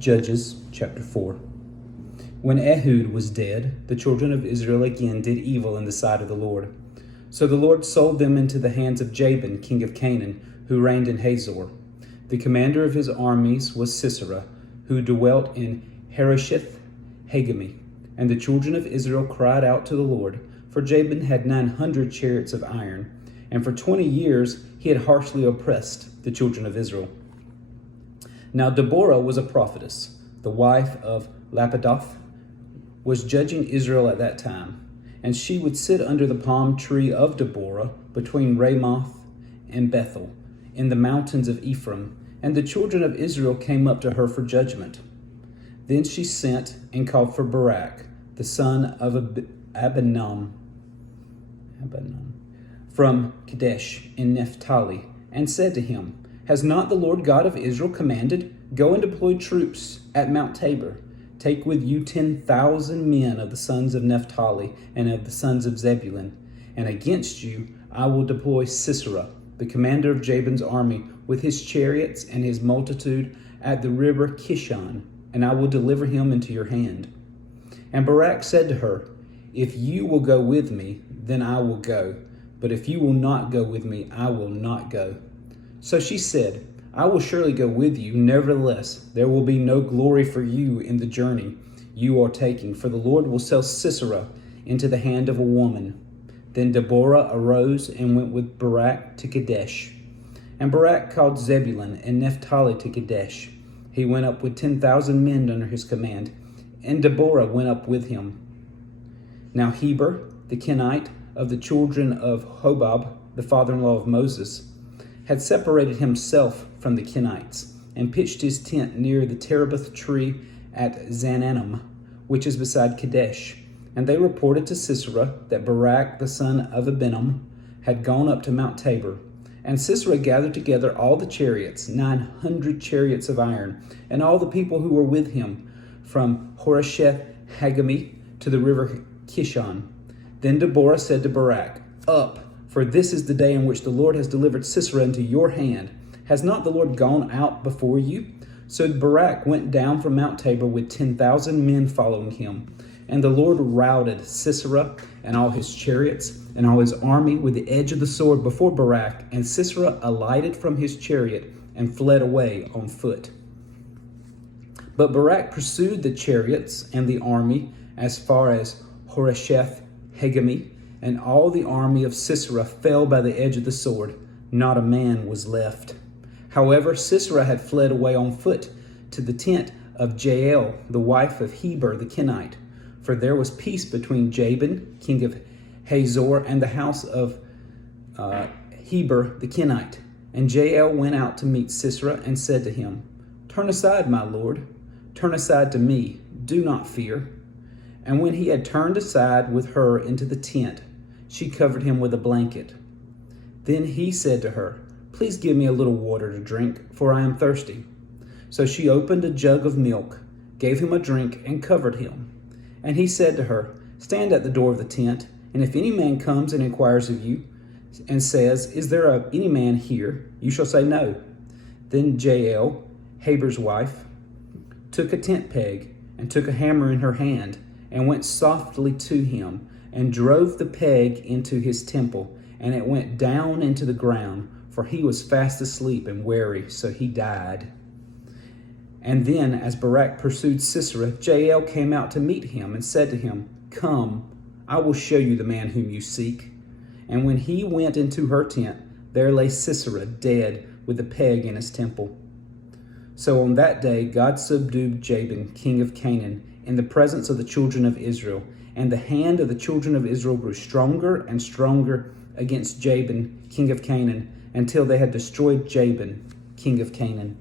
Judges chapter 4. When Ehud was dead, the children of Israel again did evil in the sight of the Lord. So the Lord sold them into the hands of Jabin, king of Canaan, who reigned in Hazor. The commander of his armies was Sisera, who dwelt in Harosheth Hagami. And the children of Israel cried out to the Lord, for Jabin had 900 chariots of iron, and for 20 years he had harshly oppressed the children of Israel. Now Deborah was a prophetess, the wife of Lapidoth, was judging Israel at that time, and she would sit under the palm tree of Deborah between Ramoth and Bethel in the mountains of Ephraim, and the children of Israel came up to her for judgment. Then she sent and called for Barak, the son of Abinadab, from Kadesh in Naphtali, and said to him, Has not the Lord God of Israel commanded, Go and deploy troops at Mount Tabor? Take with you 10,000 men of the sons of Naphtali and of the sons of Zebulun, and against you I will deploy Sisera, the commander of Jabin's army, with his chariots and his multitude at the river Kishon, and I will deliver him into your hand. And Barak said to her, If you will go with me, then I will go, but if you will not go with me, I will not go. So she said, I will surely go with you. Nevertheless, there will be no glory for you in the journey you are taking, for the Lord will sell Sisera into the hand of a woman. Then Deborah arose and went with Barak to Kadesh. And Barak called Zebulun and Naphtali to Kadesh. He went up with 10,000 men under his command, and Deborah went up with him. Now Heber, the Kenite of the children of Hobab, the father-in-law of Moses, had separated himself from the Kenites, and pitched his tent near the terebinth tree at Zaanannim, which is beside Kadesh. And they reported to Sisera that Barak the son of Abinadab had gone up to Mount Tabor. And Sisera gathered together all the chariots, 900 chariots of iron, and all the people who were with him, from Harosheth Hagami to the river Kishon. Then Deborah said to Barak, Up, for this is the day in which the Lord has delivered Sisera into your hand. Has not the Lord gone out before you? So Barak went down from Mount Tabor with 10,000 men following him. And the Lord routed Sisera and all his chariots and all his army with the edge of the sword before Barak. And Sisera alighted from his chariot and fled away on foot. But Barak pursued the chariots and the army as far as Harosheth Hagami, and all the army of Sisera fell by the edge of the sword. Not a man was left. However, Sisera had fled away on foot to the tent of Jael, the wife of Heber the Kenite. For there was peace between Jabin, king of Hazor, and the house of Heber the Kenite. And Jael went out to meet Sisera and said to him, Turn aside, my lord, turn aside to me, do not fear. And when he had turned aside with her into the tent, she covered him with a blanket. Then he said to her, Please give me a little water to drink, for I am thirsty. So she opened a jug of milk, gave him a drink, and covered him. And he said to her, Stand at the door of the tent, and if any man comes and inquires of you, and says, Is there any man here? You shall say no. Then Jael, Heber's wife, took a tent peg, and took a hammer in her hand, and went softly to him, and drove the peg into his temple, and it went down into the ground, for he was fast asleep and weary, so he died. And then, as Barak pursued Sisera, Jael came out to meet him, and said to him, Come, I will show you the man whom you seek. And when he went into her tent, there lay Sisera dead with the peg in his temple. So on that day God subdued Jabin, king of Canaan, in the presence of the children of Israel, and the hand of the children of Israel grew stronger and stronger against Jabin, king of Canaan, until they had destroyed Jabin, king of Canaan.